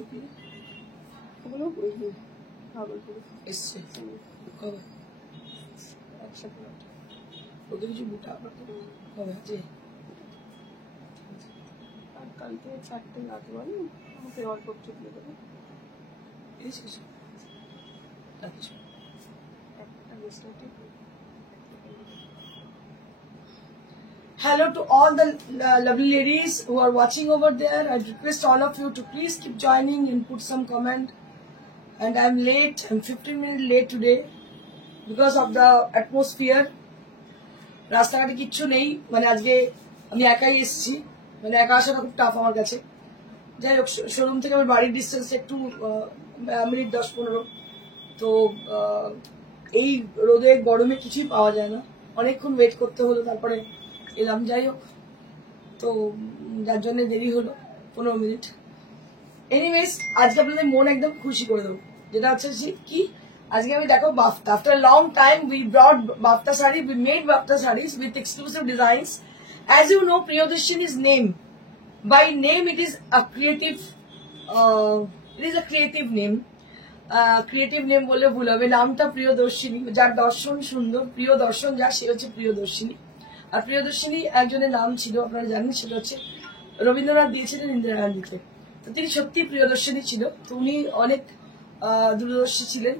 ওগুলো ভাগলপুরে এসছে কবে একসাথে ওদের কিছু বুটা কবে আছে আর কালকে 4টে রাতে বল আমাকে অল্প একটু দিয়ে দেবো কিছু কিছু আর কিছু একটা গেস্টারটি Hello to all the lovely ladies who are watching over there. I request all of you to please keep joining and put some comment. And I'm late. I'm 15 minutes late today because of the atmosphere. রাস্তাঘাটে কিচ্ছু নেই মানে আজকে আমি একাই এসেছি মানে একা আসাটা খুব টাফ আমার কাছে যাই হোক শোরুম থেকে আমার বাড়ির ডিস্টেন্স একটু মিনিট 10-15 তো এই রোদে গরমে কিছুই পাওয়া যায় না অনেকক্ষণ ওয়েট করতে হলো তারপরে এলাম যাই হোক তো যার জন্য দেরি হলো 15 মিনিট এনিওয়েজ আজকে আপনাদের মন একদম খুশি করে দেবো যেটা হচ্ছে কি আজকে আমি দেখো bafta after long time we brought bafta sari we made bafta saris with exclusive designs as you know Priyadarshini's name by name it is a creative name creative name বলে ভুল হবে নামটা প্রিয়দর্শিনী যার দর্শন সুন্দর প্রিয় দর্শন যা সে হচ্ছে প্রিয়দর্শিনী আর প্রিয়দর্শিনী একজনের নাম ছিল আপনারা জানেন সেটা হচ্ছে রবীন্দ্রনাথ দিয়েছিলেন ইন্দিরা গান্ধীকে তো তিনি সত্যি প্রিয়দর্শিনী ছিল তো উনি অনেক দূরদর্শী ছিলেন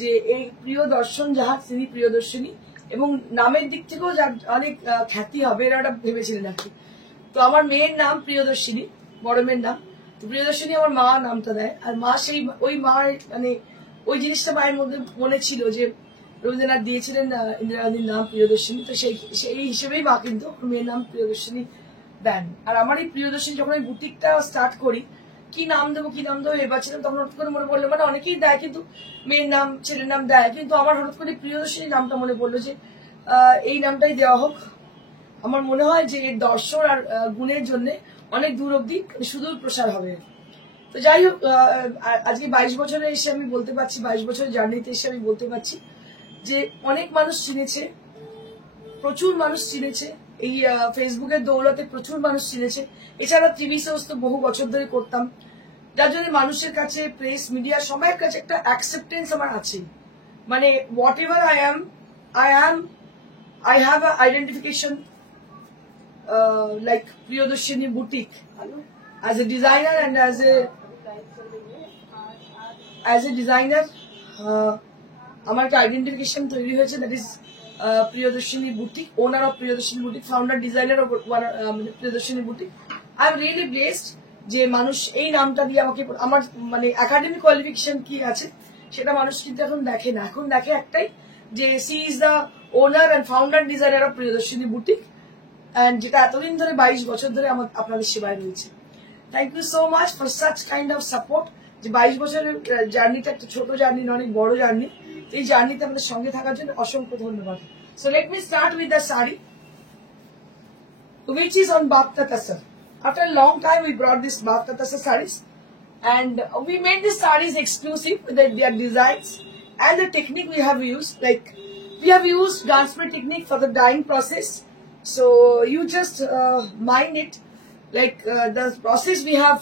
যে এই প্রিয় দর্শন যাহার তিনি প্রিয়দর্শিনী এবং নামের দিক থেকেও যার অনেক খ্যাতি হবে এরা ওটা ভেবেছিলেন আর কি তো আমার মেয়ের নাম প্রিয়দর্শিনী বড় মেয়ের নাম তো প্রিয়দর্শিনী আমার মা নামটা দেয় আর মা সেই ওই মার মানে ওই জিনিসটা মায়ের মধ্যে মনে ছিল যে রবীন্দ্রনাথ দিয়েছিলেন ইন্দিরা গান্ধীর নাম প্রিয়দর্শিনী তো সেই হিসেবেই মা কিন্তু আমার মেয়ের নাম প্রিয়দর্শিনী দেন আর আমার এই প্রিয়দর্শিনী যখন আমি বুটিকটা স্টার্ট করি কি নাম দেবো এবার ছিলাম তখন হঠাৎ করে মনে পড়লো মানে অনেকেই দেয় কিন্তু মেয়ের নাম ছেলের নাম দেয় কিন্তু আমার হঠাৎ করে প্রিয়দর্শিনী নামটা মনে পড়লো যে এই নামটাই দেওয়া হোক আমার মনে হয় যে এর দর্শন আর গুণের জন্য অনেক দূর অব্দি সুদূর প্রসার হবে তো যাই হোক আজকে 22 বছরে এসে আমি বলতে পারছি 22 বছরের জার্নিতে এসে আমি বলতে পারছি যে অনেক মানুষ চিনেছে প্রচুর মানুষ চিনেছে এই ফেসবুকের দৌলতে প্রচুর মানুষ চিনেছে এছাড়া টিভি শোজ তো বহু বছর ধরে করতাম যার জন্য মানুষের কাছে প্রেস মিডিয়া সবার কাছে একটা অ্যাকসেপ্টেন্স আমার আছে মানে what ever I have an identification like Priyadarshini Boutique as a designer and as a designer আমার একটা আইডেন্টিফিকেশন তৈরি হয়েছে that is Priyadarshini Boutique, owner of Priyadarshini Boutique, founder designer of Priyadarshini Boutique. I am really blessed যে মানুষ এই নামটা দিয়ে আমাকে আমার মানে একাডেমিক কোয়ালিফিকেশন কি আছে সেটা মানুষ কিন্তু এখন দেখে না এখন দেখে একটাই যে she is the owner and founder designer of Priyadarshini boutique and যেটা এতদিন ধরে 22 বছর ধরে আপনাদের সেবায় রয়েছে thank you so much for such kind of support যে 22 বছরের জার্নিটা একটা ছোট জার্নি না অনেক বড় জার্নি এই জার্নিতে আমাদের সঙ্গে থাকার জন্য অসংখ্য ধন্যবাদ so let me start with the sari which is on Bafta Tasar. After a long time we brought this Bafta Tasar sarees and we made these sarees exclusive with their designs and the technique we have used like we have used Gansper technique for the dyeing process so you just mind it like the process we have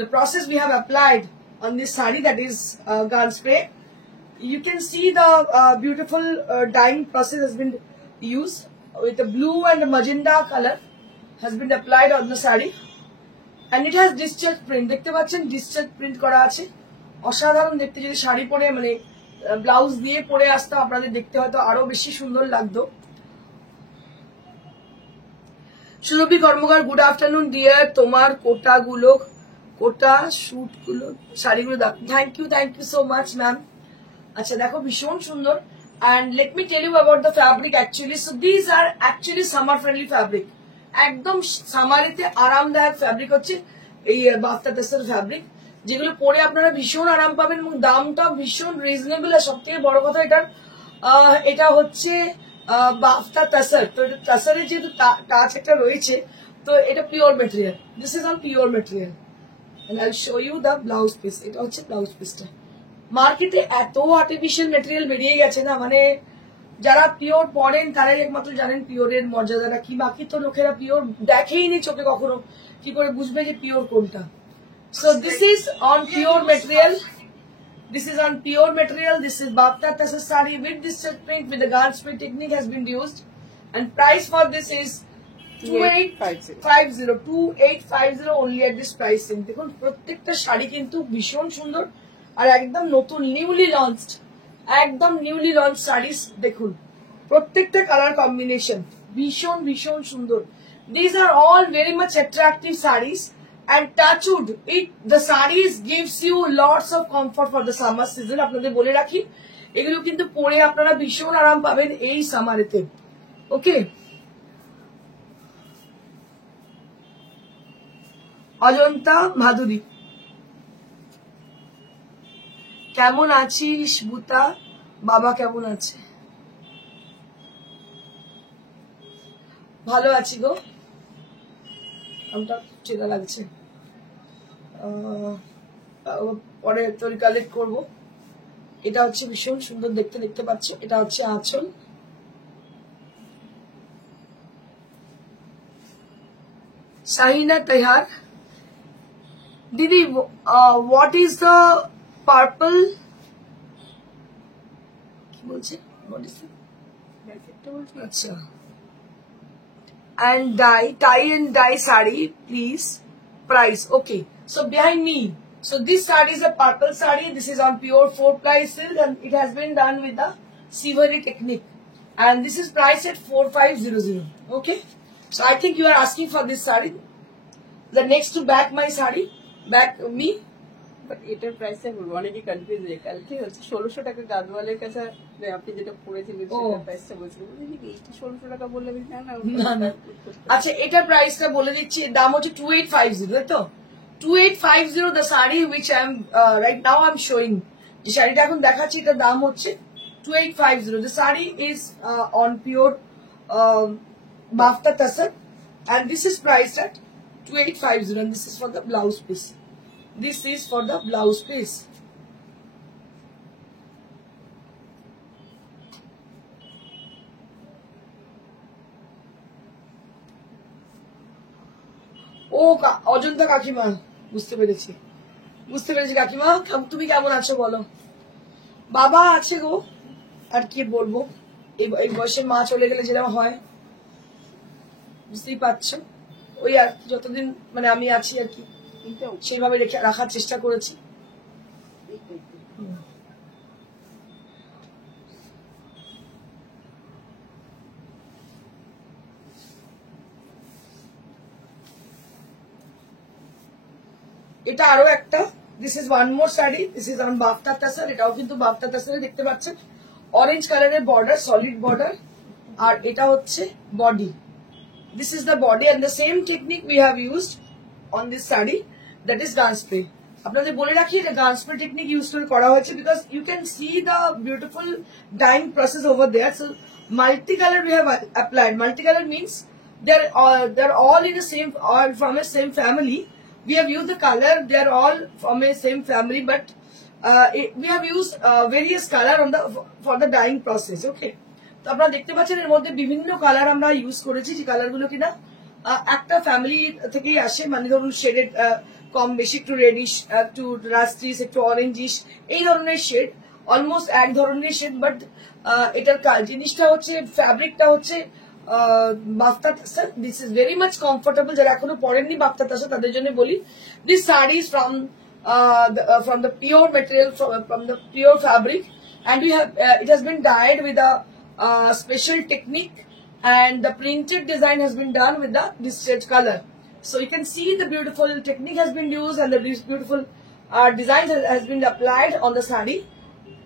the process we have applied on this saree that is Gansper. You can see the beautiful dyeing process has been used with the blue and the magenta color has been applied on the saree and it has discharge print দেখতে পাচ্ছেন discharge print করা আছে অসাধারণ দেখতে যদি শাড়ি পরে মানে blouse দিয়ে পরে আসতো আপনাদের দেখতে হয়তো আরো বেশি সুন্দর লাগতো Surabhi Karmakar good afternoon dear তোমার কোটা শুট গুলো শাড়িগুলো thank you so much ma'am আচ্ছা দেখো ভীষণ সুন্দর and let me tell you about the fabric actually so these are actually summer friendly fabric একদম সামারিতে আরামদায়ক ফ্যাব্রিক হচ্ছে এই বাফতা তাসার ফ্যাব্রিক যেগুলো পরে আপনারা ভীষণ আরাম পাবেন এবং দামটা ভীষণ রিজনেবল আর সবথেকে বড় কথা এটা হচ্ছে বাফতা তাসার তো এটা তাসারের যেহেতু টাচ একটা রয়েছে তো এটা pure material this is on pure material and I'll show you the blouse piece এটা হচ্ছে ব্লাউজ পিসটা মার্কেটে এত আর্টিফিশিয়াল মেটেরিয়াল বেরিয়ে গেছে না মানে যারা পিওর পড়েন তারাই একমাত্র জানেন পিওরের মর্যাদাটা কি বাকি তো লোকেরা পিওর দেখেই নি চোখে কখনো কি করে বুঝবে যে পিওর কোনটা So this is on pure material. This is on pure material. This is Bafta Tasar sari with this print with the guard spray technique has been used, and price for this is 2850 only at this price. দেখুন প্রত্যেকটা শাড়ি কিন্তু ভীষণ সুন্দর আর একদম নতুন newly launched, একদম newly launch saris. দেখুন প্রত্যেকটা কালার কম্বিনেশন ভীষণ ভীষণ সুন্দর। These are all very much attractive sarees, and touchwood, the sarees gives you lots of comfort for the summer season. আপনাদের বলে রাখি এগুলো কিন্তু পরে আপনারা ভীষণ আরাম পাবেন এই সামারেতে। ওকে, অজন্তা মাধুরী, কেমন আছিস বুতা? বাবা কেমন আছে? ভালো আছি গো, আমটা চেনা লাগছে। পরে তোর কালেক্ট করবো। এটা হচ্ছে ভীষণ সুন্দর দেখতে, দেখতে পাচ্ছ, এটা হচ্ছে আঁচল। শাহিনা তেহার, দিদি হোয়াট ইজ দ্য পার্পল, কি বলছে, হোয়াট ইজ আচ্ছা, and tie and dye sari please, price. Okay, so behind me, so this sari is a purple sari. This is on pure 4-ply silk and it has been done with the Siveri technique, and this is priced at 4500. Okay, so I think you are asking for this sari, the next to back my sari, back me. But এটার প্রাইসটা বলবো, অনেকে confuse হয়ে কালকে হচ্ছে 1600 টাকা গাদওয়ালের কাছে আপনি যেটা পড়েছিলেন সেটা প্রাইসটা বলছিলেন, এইটা 1600 টাকা বললে না। আচ্ছা, এটা প্রাইসটা বলে দিচ্ছি, দাম হচ্ছে 2850, তাই তো? 2850 the saree which I am right now I am showing, যে শাড়িটা এখন দেখাচ্ছি এটার দাম হচ্ছে 2850. The saree is on pure Bafta Tasar, and this is priced at 2850, and this is for the blouse piece. This is for the blouse piece. ও অজন্তা কাকিমা, বুঝতে পেরেছি, বুঝতে পেরেছি কাকিমা। তুমি কেমন আছো বলো? বাবা আছে গো, আর কি বলবো, এই বয়সে মা চলে গেলে যেরকম হয় বুঝতেই পারছো। ওই আর যতদিন মানে আমি আছি আর কি সেইভাবে রাখার চেষ্টা করেছি। এটা আরো একটা, this is one more sari, this is on bafta tussar. এটাও কিন্তু বাফতা তাসারে দেখতে পাচ্ছেন, অরেঞ্জ কালারের বর্ডার, সলিড বর্ডার, আর এটা হচ্ছে body. This is the body and the same technique we have used on this sari, that is gun spray. আপনাদের বলে রাখি এটা গান স্প্রে টেকনিক ইউজ করে করা হয়েছে, because you can see the beautiful dyeing process over there. So multi colour we have applied. Multi colour means they're all in the same, all from a same family. We have used the color, they are all from a same family, but we have used various color on the for the dyeing process. Okay, তো আপনারা দেখতে পাচ্ছেন এর মধ্যে বিভিন্ন colour আমরা use করেছি, যে কালারগুলো কিনা একটা ফ্যামিলি থেকেই আসে, মানে ধরুন শেডেড কম বেশি, একটু রেডিশ, একটু রাস্টিস, একটু অরেঞ্জিশ, এই ধরনের শেড, অলমোস্ট এক ধরনের শেড। বাট এটার জিনিসটা হচ্ছে, ফ্যাব্রিকটা হচ্ছে bafta tussar. This is very much comfortable. যারা এখনো পরেননি বাফতা তাসার তাদের জন্য বলি, this sari is from the pure material, from the pure fabric, and we have it has been dyed with a special technique, and the printed design has been done with the distressed color. So you can see the beautiful technique has been used, and the beautiful design has been applied on the sari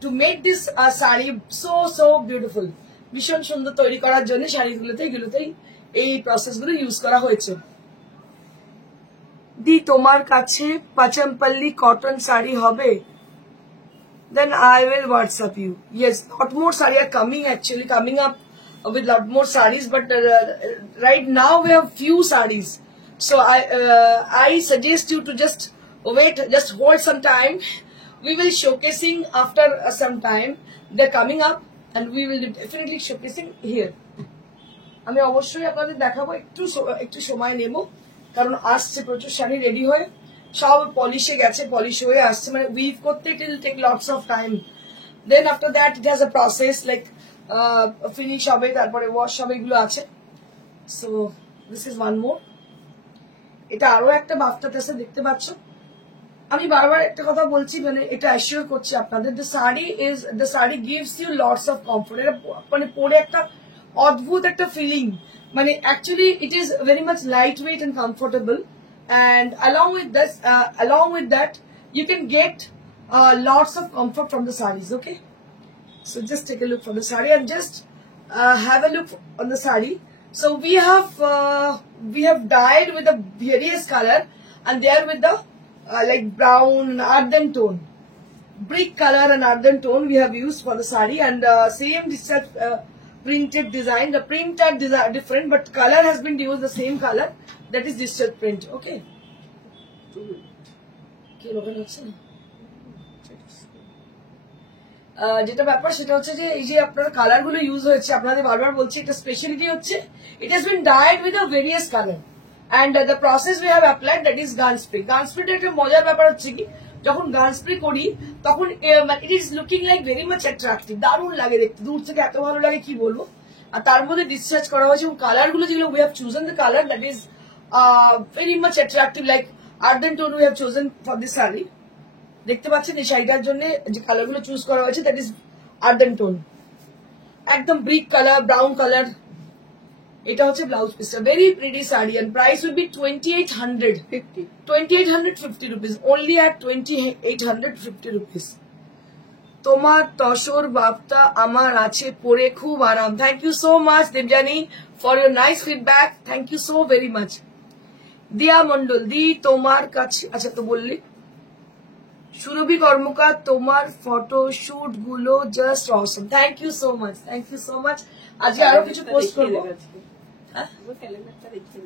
to make this sari so beautiful. ভীষণ সুন্দর তৈরি করার জন্য শাড়িগুলোতে এগুলোতেই এই প্রসেসগুলো use করা হয়েছে। দি তোমার কাছে পাচমপল্লি কটন শাড়ি হবে? Then I will WhatsApp you. Yes, lot more saree are actually coming up with lot more sarees, but right now we have few sarees. So I suggest you to just wait, just hold some time. We will showcasing after some time. They're coming up, and we will definitely showcasing here. আমি অবশ্যই আপনাদের দেখাবো, একটু সময় নেব, কারণ আসছে প্রচুর শাড়ি রেডি হয়ে, সব পলিশে গেছে, পলিশ হয়ে আসছে, মানে উইভ করতে it will take lots of time. Then after that it has a process like finish হবে, তারপরে ওয়াশ হবে, এগুলো আছে। So this is one more. এটা আরো একটা বাফটা আছে, দেখতে পাচ্ছ। আমি বারবার একটা কথা বলছি, মানে এটা অ্যাসিওর করছি আপনাদের, the sari gives you lots of comfort. এটা মানে পরে একটা অদ্ভুত একটা ফিলিং, মানে actually it is very much light weight and comfortable, and along with that you can get lots of comfort from the sarees. Okay, so just take a look from the saree and just have a look on the saree. So we have dyed with a various color, and they are with the like brown and earthen tone, brick color and earthen tone we have used for the saree, and same printed design. The print are different, but color has been used the same color, that is digital print. Okay, যেটা ব্যাপার সেটা হচ্ছে যে এই যে আপনার colour গুলো use হয়েছে, আপনাদের বারবার বলছি এটা স্পেশালিটি হচ্ছে it has been died with a various colour, and the process we have applied, that is gun spray. Gun spray একটা মজার ব্যাপার হচ্ছে কি, যখন গান স্প্রে করি তখন it is looking like very much attractive, দারুণ লাগে দেখতে, দূর থেকে এত ভালো লাগে কি বলবো। আর তার মধ্যে ডিসচার্জ করা হয়েছে, এবং কালার গুলো যেগুলো we have chosen the colour that is very much attractive, like earthen tone we have chosen for this sari. দেখতে পাচ্ছেন এই শাড়িটার জন্য যে কালার গুলো চুজ করা হয়েছে দ্যাট ইজ আর্দেন টোন, একদম ব্রিক কালার, ব্রাউন কালার। এটা হচ্ছে ব্লাউজ পিসটা, very pretty sari, and price will be 2850 rupees, only at 2850 rupees. তোমার তসর বাপটা আমার আছে পরে খুব আরাম। Thank you so much Debjani for your nice feedback, thank you so very much. Diya Mondal দি তোমার কাছে, আচ্ছা তো বললি। সুরভি কর্মকার তোমার ফটো শুট গুলো just awesome, thank you so much, thank you so much. আজকে আরো কিছু পোস্ট করবো,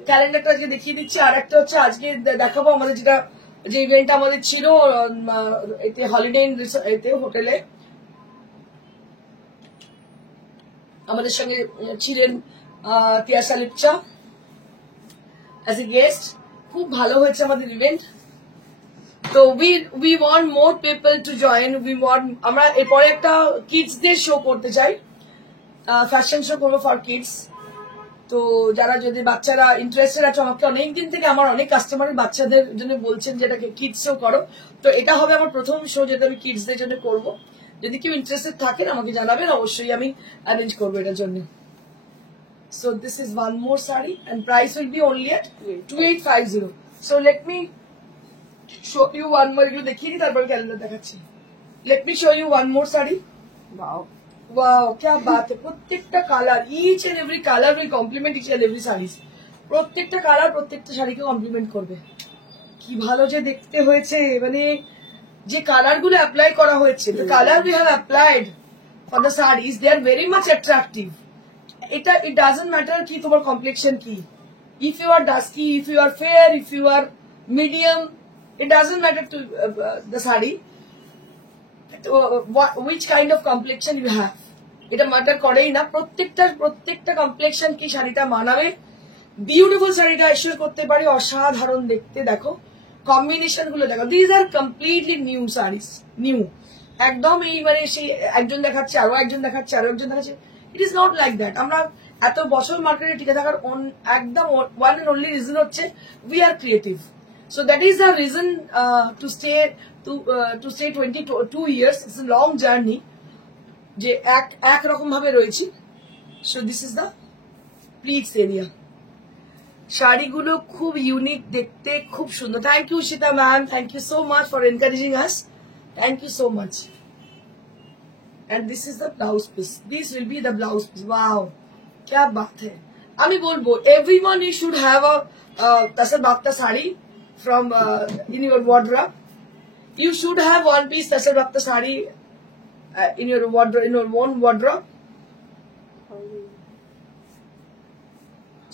ক্যালেন্ডারটা আজকে দেখিয়ে দিচ্ছি। আর একটা হচ্ছে আজকে দেখাবো আমাদের যেটা যে ইভেন্টটা আমাদের ছিল এতে হলিডে ইন এতে হোটেলে, আমাদের সঙ্গে ছিলেন তিয়াসা লিপচা অ্যাজ এ গেস্ট। খুব ভালো হয়েছে আমাদের ইভেন্ট। তো we want more people to join. আমরা এরপরে একটা কিডসদের শো করতে চাই, ফ্যাশন শো করবো ফর কিডস। তো যারা যদি বাচ্চারা ইন্টারেস্টেড আছে, আমাকে অনেকদিন থেকে আমার অনেক কাস্টমার বাচ্চাদের জন্য বলছেন যে এটাকে কিডস শো করো, তো এটা হবে আমার প্রথম শো যেটা আমি কিডসদের জন্য করবো। যদি কেউ ইন্টারেস্টেড থাকেন আমাকে জানাবেন, অবশ্যই আমি অ্যারেঞ্জ করবো এটার জন্য। So this is one more sari and price will be only at 2850. So let me show you one more, একটু দেখিয়ে দিই তারপর ক্যালেন্ডার দেখাচ্ছি। Let me show you one more sari. Wow. Wow क्या बात है, প্রত্যেকটা colour, each and every colour will complement each and every saris. প্রত্যেকটা কালার প্রত্যেকটা শাড়িকে কমপ্লিমেন্ট করবে। কি ভালো যে দেখতে হয়েছে, মানে যে কালার গুলো অ্যাপ্লাই করা হয়েছে, the color we have applied for the sarees, they are very much attractive. এটা it doesn't matter কি তোমার কমপ্লেক্সন কি, if you are dusky, if you are fair, if you are medium, it doesn't matter to the saree which kind of complexion you have, এটা matter করেই না। প্রত্যেকটা complexion কি শাড়িটা মানাবে। বিউটিফুল শাড়িটা এসে করতে পারি, অসাধারণ দেখতে। দেখো কম্বিনেশন গুলো দেখো, these are completely new saris, new একদম। এই মানে সেই একজন দেখাচ্ছে আরো একজন দেখাচ্ছে আরো একজন দেখাচ্ছে, it is not like that. আমরা এত বছর মার্কেটে টিকে থাকার একদম ওয়ান এন্ড অনলি রিজন হচ্ছে we are creative. So that is the reason to stay 22 years. It's a long journey. যে এক রকম ভাবে রয়েছি। So this is the pleats area. শাড়িগুলো খুব ইউনিক দেখতে, খুব সুন্দর। Thank you Shita ma'am, thank you so much for encouraging us. Thank you so much. And this is the blouse piece. This will be the blouse piece. Wow, क्या बात है। আমি বলবো everyone you should have a tasar bhakta sari from in your wardrobe. You should have one piece tasar bhakta sari in your wardrobe, in your own wardrobe.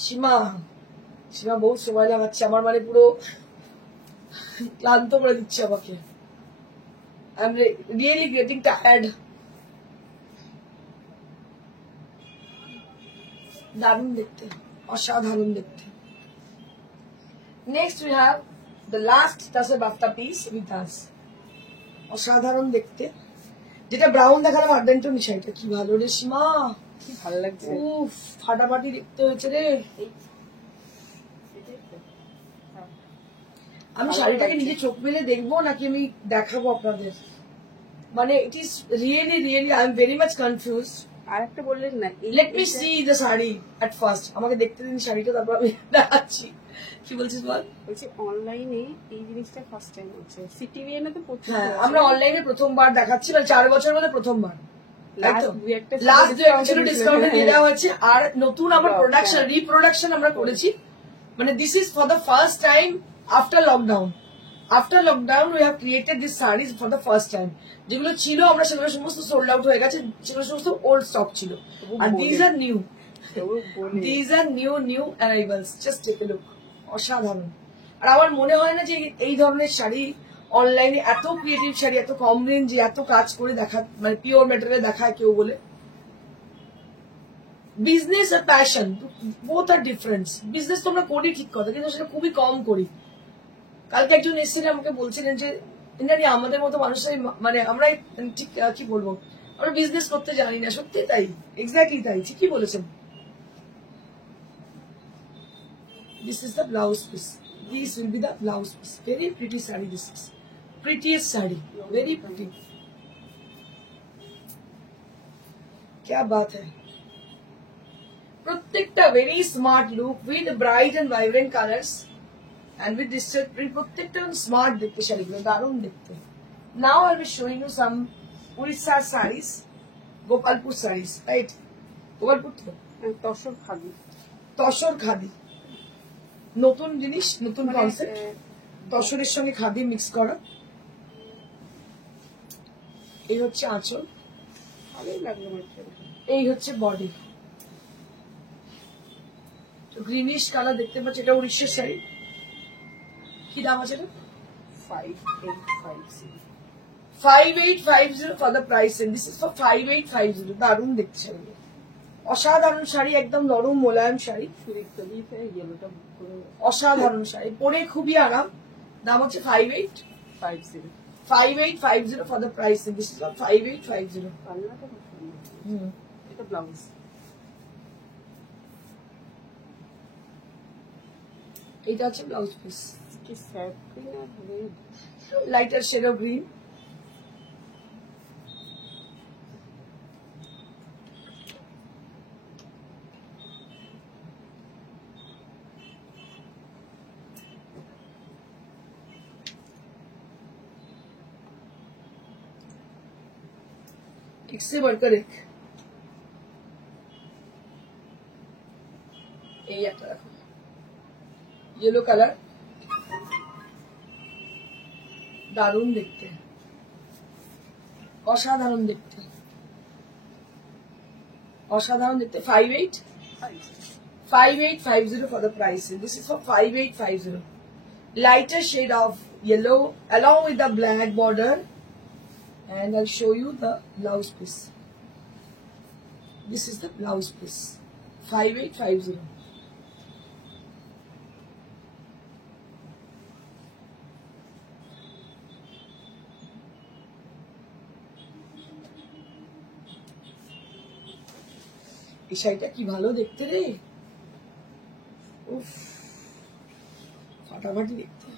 সীমা বহুত সময় লাগাচ্ছে আমার, মানে পুরো ক্লান্ত করে দিচ্ছে আমাকে। I am really getting tired. দারুণ দেখতে, অসাধারণ দেখতে। Next we have the last টাসের বাফটা পিস উইথ আস, অসাধারণ দেখতে। যেটা ব্রাউন দেখালাম আর্জেন্টিন শাড়িটা কি ভালো রে সীমা, কি ভালো লাগছে। উফ ফাটাফাটি দেখতে হয়েছে রে। এটাই তো। হ্যাঁ। আমি ভালো শাড়িটাকে লাগছে। নিজে চোখ মেলে দেখবো নাকি আমি দেখাবো আপনাদের? মানে it is really really I am very much confuse. আর একটা বললেন না, let me see the sari at first, আমাকে দেখতে দিন শাড়িটা, তারপর আমি দেখাচ্ছি। কি বলছিস বল? বলছি অনলাইনে এই জিনিসটা ফার্স্ট টাইম হচ্ছে, সিটিভিএনে তো প্রচুর হ্যাঁ হয়েছে। আমরা অনলাইনে প্রথমবার দেখাচ্ছি, মানে 4 বছরের মধ্যে প্রথমবার। Last দু একটা লাস্ট ছিল ডিসকাউন্টে দিয়ে দেওয়া হয়েছে, আর নতুন আমার Block, প্রোডাকশন হ্যাঁ। রিপ্রোডাকশন আমরা করেছি। মানে this is for the first time after lockdown. After lockdown we have created this saris for the first time. যেগুলো ছিল আমরা সেগুলো সমস্ত সোল্ড আউট হয়ে গেছে, সেগুলো সমস্ত ওল্ড স্টক ছিল। আর these are new, these are new arrivals. Just take a look, অসাধারণ। আর আমার মনে হয় না যে এই ধরনের শাড়ি অনলাইনে এত ক্রিয়েটিভ শাড়ি, এত কম রেঞ্জে এত কাজ করে দেখা, মানে পিওর মেটেরিয়াল দেখায় কেউ বলে। বিজনেস আর প্যাশন বোথ আর ডিফারেন্স। বিজনেস তো আমরা করি ঠিক কথা, কিন্তু সেটা খুবই কম করি। কালকে একজন এসেছিলেন আমাকে বলছিলেন যে জানি আমাদের মতো মানুষের মানে আমরা ঠিক কি বলবো, আমরা বিজনেস করতে জানি না। সত্যি তাই, এক্স্যাক্টলি তাই, ঠিকই বলেছেন। This is the blouse piece. This will be the blouse piece. Very pretty saree this is. Prettiest saree. Very pretty. क्या बात है। প্রত্যেকটা very smart look with bright and vibrant colors and with distressed print, প্রত্যেকটা smart দেখতে শাড়িগুলো, দারুণ দেখতে। Now I will be showing you some Orissa sarees, Gopalpur sarees, right? Gopalpur to tussar খাবি তসর খাদি, নতুন জিনিস, নতুন মানে, কনসেপ্ট। তসরের সঙ্গে খাদি মিক্স করা। এই হচ্ছে আঁচল, ভালোই লাগলো আমার। এই হচ্ছে বডি। গ্রিনিশ কালার দেখতে পাচ্ছি, এটা উড়িষ্যার শাড়ি। কি দাম আছে এটা? 5850। 5850 for the price, and this is for 5850. দারুণ দেখতে শাড়ি, অসাধারণ শাড়ি, একদম নরম মোলায়েম শাড়ি, সুরিত দিতে ইয়েলোটা করে অসাধারণ শাড়ি, পরে খুবই আরাম। দাম হচ্ছে 5850। 5850 for the price, and this is for 5850. পাল্লাটা খুব সুন্দর। এটা ব্লাউজ। এইটা হচ্ছে ব্লাউজ পিস, কি স্যাপ্রিন আর red. Lighter shade of green. एक से बढ़कर एक। এই একটা দেখো, ইয়েলো কালার, দারুণ দেখতে, অসাধারণ দেখতে, অসাধারণ দেখতে। 5850 for the price. This is for 5850. Lighter shade of yellow along with the black border, and I'll show you the blouse piece. This is the blouse piece. 5850. এই শাড়িটা কি ভালো দেখতে রে, উফ ফাটাফাটি দেখতে।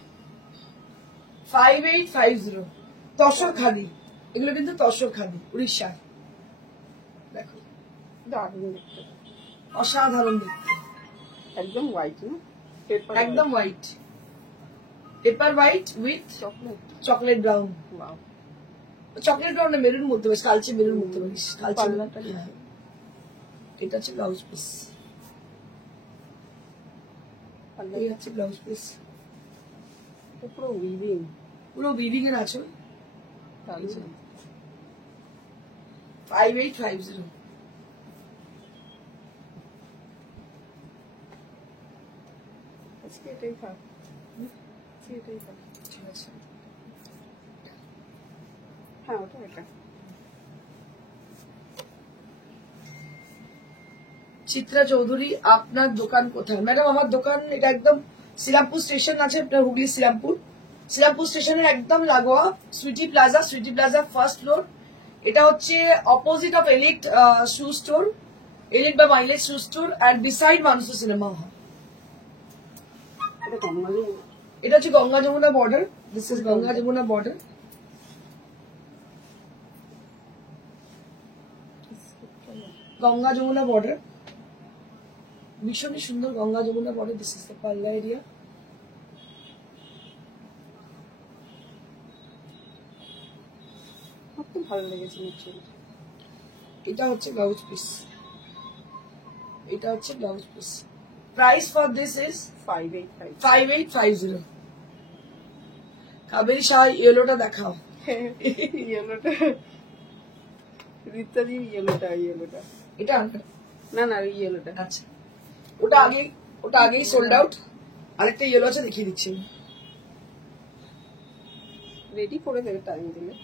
5850 তসর খাদি, এগুলো কিন্তু তসর খাদি, উড়িষ্যা। দেখো দারুণ দেখতে, অসাধারণ দেখতে, একদম হোয়াইট না, একদম white, paper white with chocolate chocolate brown. Wow. Chocolate brown না, মেরুন বলতে পারিস, কালচে মেরুন বলতে পারিস, কালচে মেরুন। পাল্লাটা হ্যাঁ। এটা হচ্ছে ব্লাউজ পিস, এই হচ্ছে ব্লাউজ পিস, পুরো উইভিং। পুরো উইভিং এর আছে। দারুণ। 5850। আজকে এটাই থাক, আজকে এটাই থাক। ঠিক আছে। হ্যাঁ ওটা এটা। চিত্রা চৌধুরী, আপনার দোকান কোথায়? ম্যাডাম আমার দোকান এটা একদম শ্রীরামপুর স্টেশন আছে আপনার, হুগলি শ্রীরামপুর স্টেশনের একদম লাগোয়া সুইটি প্লাজা ফার্স্ট ফ্লোর। এটা হচ্ছে opposite of elite shoe store, elite বা মাইলেজ শু স্টোর, আর বিসাইড মানুষ সিনেমা হল। এটা হচ্ছে Ganga Jamuna border, this is Ganga Jamuna border. Ganga Jamuna border, ভীষণই সুন্দর Ganga Jamuna border. This is the pallu area. খুব ভালো লেগেছে নিশ্চয়ই। এটা হচ্ছে ব্লাউজ পিস, এটা হচ্ছে blouse piece. Price for this is 5850। Kaveri Shah ইয়েলোটা দেখাও। ইয়েলোটা রিতাদি, ইয়েলোটা এটা না ইয়েলোটা। আচ্ছা, ওটা আগেই সোল্ড আউট। আরেকটা ইয়েলো আছে, দেখিয়ে দিচ্ছি। রেডি করে দেবে টাইম দিলে।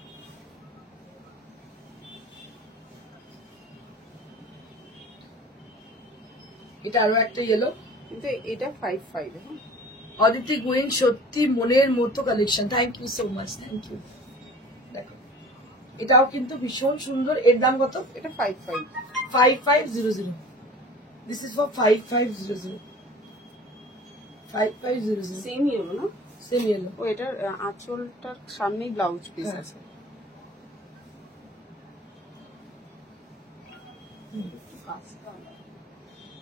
এটা আরো একটা ইয়েলো, কিন্তু এটা 55। হ্যাঁ, অদিতি গোয়েং সত্যি মনের মতো collection. Thank you so much, thank you. দেখো এটাও কিন্তু ভীষণ সুন্দর। এর দাম কত? এটা 55। 5500। This is for 5500। 5500 same yellow না? Same yellow. ও এটার আঁচলটার সামনেই ব্লাউজ পিস আছে।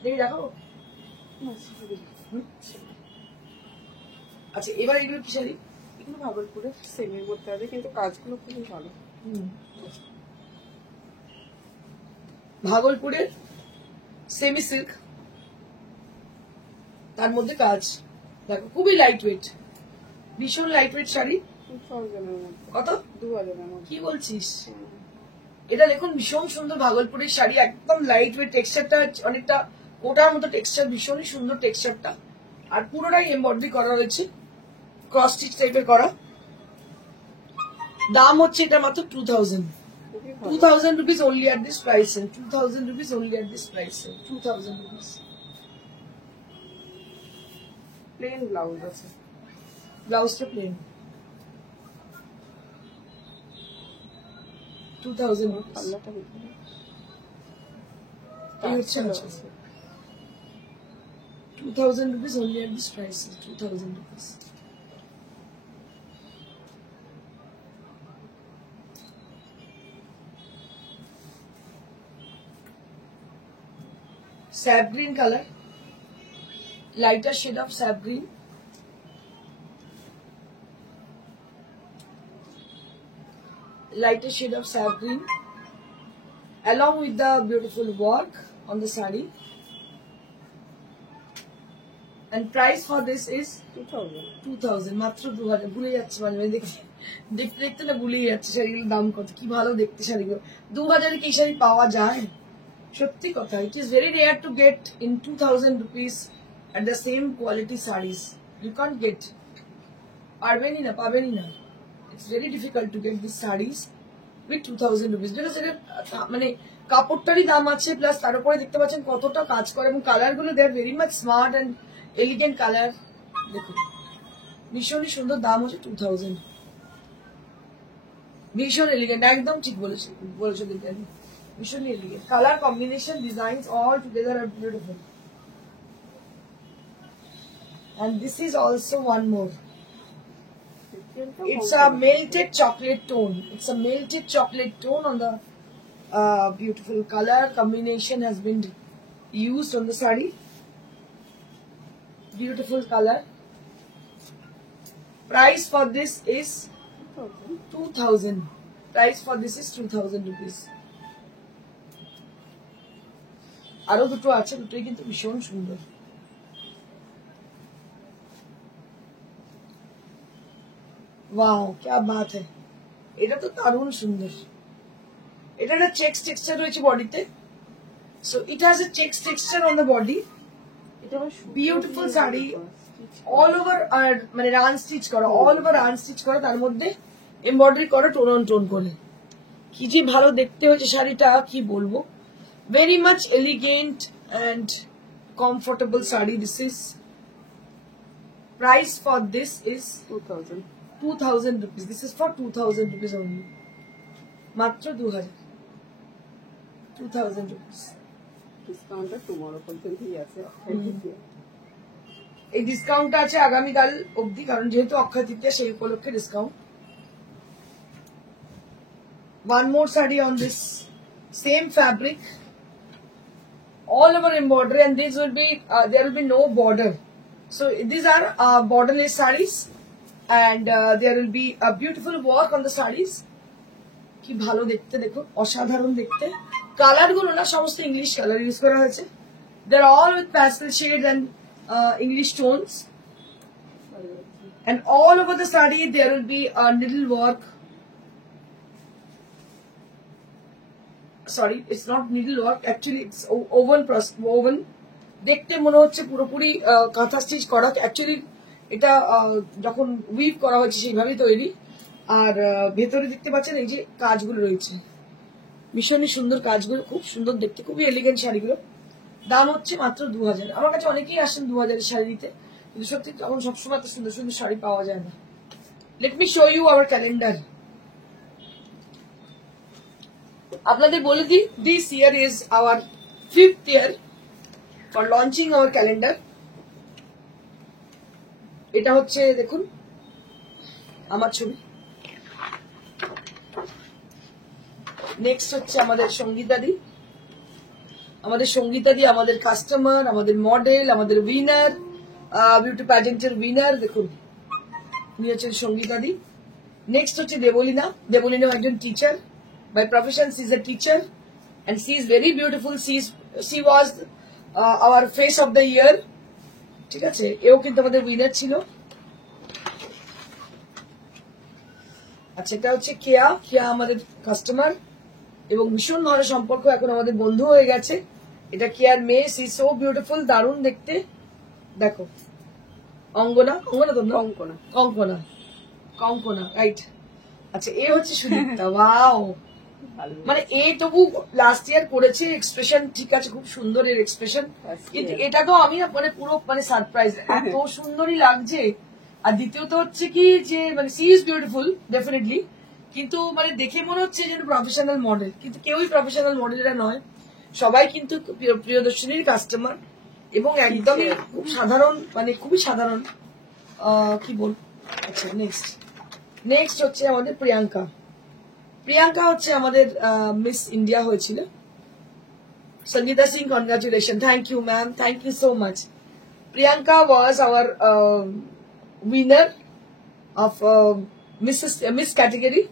দেখি দেখো। আচ্ছা, এবার এগুলো কি শাড়ি? এগুলো ভাগলপুরে সেমের করতে হবে, কিন্তু কাজগুলো খুবই ভালো। ভাগলপুরের সেমি সিল্ক, তার মধ্যে কাজ। দেখো খুবই লাইট ওয়েট, ভীষণ লাইট ওয়েট শাড়ি। 2000 এর মধ্যে। কত? 2000 এর মধ্যে। কি বলছিস? এটা দেখুন ভীষণ সুন্দর ভাগলপুরের শাড়ি, একদম লাইট ওয়েট। টেক্সচারটা অনেকটা কোটার মতো টেক্সচার, ভীষণই সুন্দর টেক্সচারটা। আর পুরোটাই এমব্রয়ডারি করা হয়েছে, ক্রস স্টিচ টাইপের করা। দাম হচ্ছে এটা মাত্র 2000 rupees only at this price. 2000 rupees only at this price. 2000 rupees. Plain blouse আছে, ব্লাউজটা প্লেন। 2000 rupees. পাল্লাটা দেখুন। এই হচ্ছে আঁচল। 2000 rupees only at this price. 2000 rupees. Sap green color, lighter shade of sap green. Lighter shade of sap green, along with the beautiful work on the saree. And price for this is 2000. মাত্র 2000। ভুলে যাচ্ছে মাঝে মাঝে, দেখতে দেখতে না ভুলে যাচ্ছে শাড়িগুলোর দাম কত। কি ভালো দেখতে শাড়িগুলো। 2000 কি শাড়ি পাওয়া যায়? সত্যি কথা, ইট is very rare to get in 2000 rupees at the same quality sarees. You can't get, পাবেনই না। It's very difficult to get these sarees with 2000 rupees. because এটা মানে কাপড়টারই দাম আছে, প্লাস তার উপরে দেখতে পাচ্ছেন কতটা কাজ করে, এবং কালার গুলো they are very much smart and elegant colour. দেখুন ভীষণই সুন্দর, দাম হচ্ছে 2000। ভীষণ এলিগেন্ট, একদম ঠিক বলেছো দিদি, ভীষণ elegant. Colour combination, designs all together are beautiful. And this is also one more. It's a melted chocolate tone. It's a melted chocolate tone on the beautiful color combination has been used on the saree. Beautiful color. Price for this is 2000. Price for this is 2000 rupees. আরো দুটো আছে, দুটোই কিন্তু ভীষণ সুন্দর। Wow, क्या बात है। এটা তো দারুণ সুন্দর। এটা একটা চেক্স টেক্সচার রয়েছে বডিতে। So it has a checks texture on the body. এটা বিউটিফুল শাড়ি, অল ওভার মানে রান স্টিচ করা, অল ওভার রান স্টিচ করা, তার মধ্যে এমব্রয়ডারি করা টোন অন টোন করে। কি যে ভালো দেখতে হয়েছে শাড়িটা, কি বলবো। Very much elegant and comfortable sari. This is price for this is 2000 2000 rupees. This is for 2000 rupees only. মাত্র 2000 rupees. ডিসকাউন্টটা টুমরো পর্যন্তই আছে। এই ডিসকাউন্টটা আছে আগামীকাল অবধি, কারণ যেহেতু অক্ষয় তৃতীয়া সেই উপলক্ষে discount. One more saree on this same fabric, all over embroidery, and these will be there will be no border. So these are borderless sarees, and there will be a beautiful work on the sarees. কি ভালো দেখতে, দেখো অসাধারণ দেখতে। Colour গুলো না সমস্ত English colour use করা হয়েছে। They're all with pastel shades and English tones, and all over the saree there will be a needle work. Sorry, it's not needle work, actually it's woven. দেখতে মনে হচ্ছে পুরোপুরি কাঁথা স্টিচ করা, actually এটা যখন উইভ করা হয়েছে সেইভাবেই তৈরি। আর ভেতরে দেখতে পাচ্ছেন এই যে কাজগুলো রয়েছে, ভীষণই সুন্দর কাজগুলো, খুব সুন্দর দেখতে, খুবই এলিগেন্ট শাড়িগুলো। দাম হচ্ছে মাত্র 2000। আমার কাছে অনেকেই আসেন 2000 শাড়ি দিতে, কিন্তু সত্যি তখন সবসময় এত সুন্দর সুন্দর শাড়ি পাওয়া যায় না। Let me show you our calendar. আপনাদের বলে দিই, this year is our 5th year for launching our calendar. এটা হচ্ছে দেখুন আমার ছবি। নেক্সট হচ্ছে আমাদের সঙ্গীতাদি, আমাদের কাস্টমার, আমাদের মডেল, আমাদের উইনার, বিউটি প্যাজেন্টের উইনার। দেখুন উনি হচ্ছেন সঙ্গীতাদি। নেক্সট হচ্ছে দেবলীনা। দেবলীনা একজন teacher, by profession she is a teacher, and she is very beautiful. She was our face of the year. ঠিক আছে, এও কিন্তু আমাদের উইনার ছিল। আচ্ছা, এটা হচ্ছে কেয়া আমাদের কাস্টমার এবং ভীষণ ভালো সম্পর্ক, এখন আমাদের বন্ধু হয়ে গেছে। এটা কেয়ার মেয়ে, সি সো বিউটিফুল, দারুণ দেখতে। দেখো অঙ্গনা তো কঙ্কনা রাইট। আচ্ছা, এ হচ্ছে সুদীপ্তা। ওয়াও, মানে এইটুকু লাস্ট ইয়ার করেছে, এক্সপ্রেশন ঠিক আছে, খুব সুন্দর এর এক্সপ্রেশন। কিন্তু এটাকেও আমি মানে পুরো মানে সারপ্রাইজ, এত সুন্দরই লাগছে। আর দ্বিতীয়ত হচ্ছে কি যে মানে সি ইজ বিউটিফুল ডেফিনেটলি, কিন্তু মানে দেখে মনে হচ্ছে যে প্রফেশনাল মডেল, কিন্তু কেউই প্রফেশনাল মডেলরা নয়, সবাই কিন্তু প্রিয়দর্শিনীর কাস্টমার এবং একদমই খুব সাধারণ, মানে খুবই সাধারণ কি বল। আচ্ছা, নেক্সট হচ্ছে আমাদের প্রিয়াঙ্কা হচ্ছে আমাদের মিস ইন্ডিয়া হয়েছিল। Sangeeta Singh, congratulation, thank you ma'am, thank you so much. Priyanka was our winner of Miss category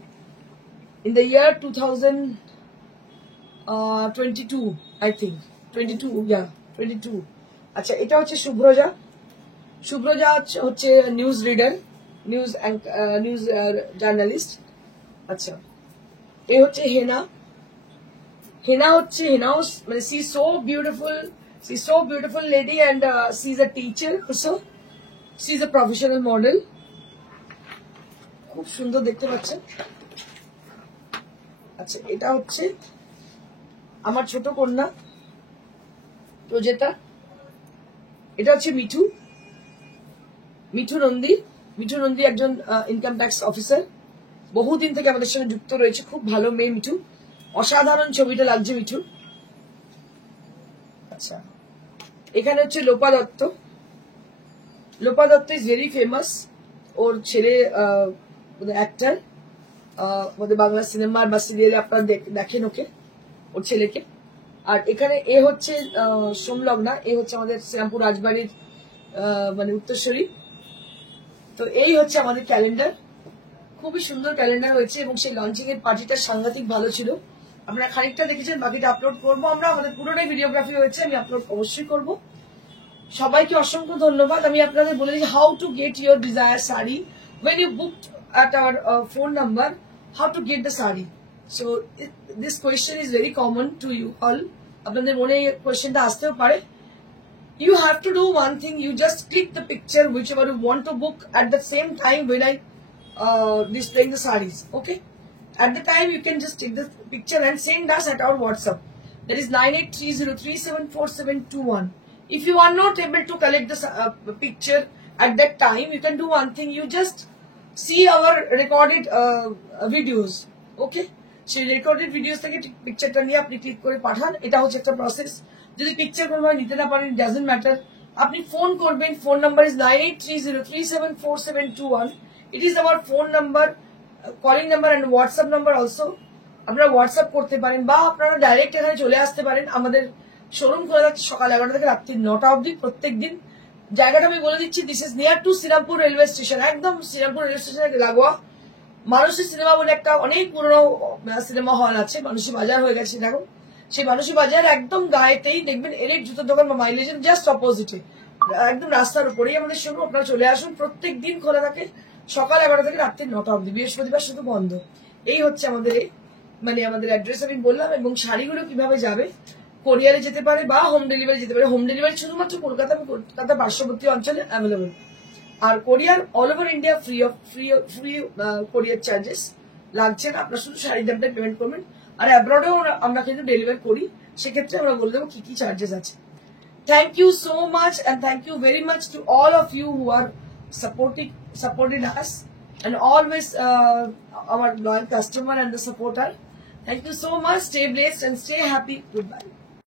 in the year 2022, I think 22. আচ্ছা, এটা হচ্ছে শুভ্রজা হচ্ছে নিউজ রিডার, নিউজ জার্নালিস্ট। আচ্ছা, এ হচ্ছে হেনা হচ্ছে মানে she so beautiful, she's so beautiful lady, and she's a teacher also. She's a professional model. খুব সুন্দর দেখতে পাচ্ছেন। আচ্ছা, এটা হচ্ছে আমার ছোট কন্যা প্রজেতা। এটা হচ্ছে মিঠু নন্দী একজন ইনকাম ট্যাক্স অফিসার, বহুদিন থেকে আমাদের সঙ্গে যুক্ত রয়েছে, খুব ভালো মেয়ে মিঠু, অসাধারণ ছবিটা লাগছে মিঠু। আচ্ছা, এখানে হচ্ছে Lopa Dutta is very famous, ওর ছেলে অ্যাক্টার, আমাদের বাংলা সিনেমার বা সিরিয়ালে আপনারা দেখেন ওকে, ওর ছেলেকে। আর এখানে এ হচ্ছে সোমলগ্না, এ হচ্ছে আমাদের শ্রীরামপুর রাজবাড়ির মানে উত্তরসূরি। তো এই হচ্ছে আমাদের ক্যালেন্ডার, খুবই সুন্দর ক্যালেন্ডার হয়েছে এবং সেই লঞ্চিং এর পার্টিটা সাংঘাতিক ভালো ছিল। আপনারা খানিকটা দেখেছেন, বাকিটা আপলোড করবো আমরা, আমাদের পুরোটাই ভিডিওগ্রাফি হয়েছে, আমি আপলোড অবশ্যই করব। সবাইকে অসংখ্য ধন্যবাদ। আমি আপনাদের বলে দিই how to get your desire sari when you booked at our phone number, how to get the sari. So this question is very common to you all. আপনাদের মনে এই কোয়েশ্চেনটা আসতেও পারে। You have to do one thing, you just click the picture whichever you want to book at the same time when I displaying the sarees. Okay, at the time you can just take the picture and send us at our WhatsApp, that is 9830374721. If you are not able to collect the picture at that time you can do one thing, you just see our recorded videos, okay? সেই recorded videos থেকে পিকচারটা নিয়ে আপনি click করে পাঠান, এটা হচ্ছে একটা process. যদি পিকচার কোনোভাবে নিতে না পারেন, ডাজন্ট ম্যাটার, আপনি ফোন করবেন। Phone number is 9830374721। It is our phone number, calling number and WhatsApp number also. আপনারা হোয়াটসঅ্যাপ করতে পারেন বা আপনারা ডাইরেক্ট এখানে চলে আসতে পারেন। আমাদের শোরুম খোলা থাকছে সকাল 11টা থেকে রাত্রি 9টা অবধি প্রত্যেক দিন। জায়গাটা আমি বলে দিচ্ছি, this is near to Shrirampur railway station, একদম শ্রীরামপুর রেলওয়ে স্টেশনের লাগোয়া। মানসী সিনেমা বলে একটা অনেক পুরনো সিনেমা হল আছে, মানসী বাজার হয়ে গেছে এখন। সেই মানসী বাজার একদম গায়েতেই দেখবেন এলিট জুতোর দোকান বা মাইলেজের জাস্ট অপোজিটে, একদম রাস্তার উপরেই আমাদের শোরুম। আপনারা চলে আসুন, প্রত্যেক দিন খোলা থাকে সকাল 11টা থেকে রাত্রি 9টা অবধি, বৃহস্পতিবার শুধু বন্ধ। এই হচ্ছে আমাদের আমাদের অ্যাড্রেস আমি বললাম। এবং শাড়িগুলো কিভাবে যাবে, কোরিয়ারে যেতে পারে বা হোম ডেলিভারি যেতে পারে। হোম ডেলিভারি শুধুমাত্র কলকাতা পার্শ্ববর্তী অঞ্চলে অ্যাভেলেবল, আর কোরিয়ার অল ওভার ইন্ডিয়া ফ্রি কোরিয়ার চার্জেস লাগছে না। আপনার শুধু শাড়ির দামটা পেমেন্ট করবেন। আর অ্যাব্রডেও আমরা কিন্তু ডেলিভারি করি, সেক্ষেত্রে আমরা বলে দেবো কি কি চার্জেস আছে। Thank you so much, and thank you very much to all of you who are supporting us, and always our loyal customer and the supporter. Thank you so much. Stay blessed and stay happy. Goodbye.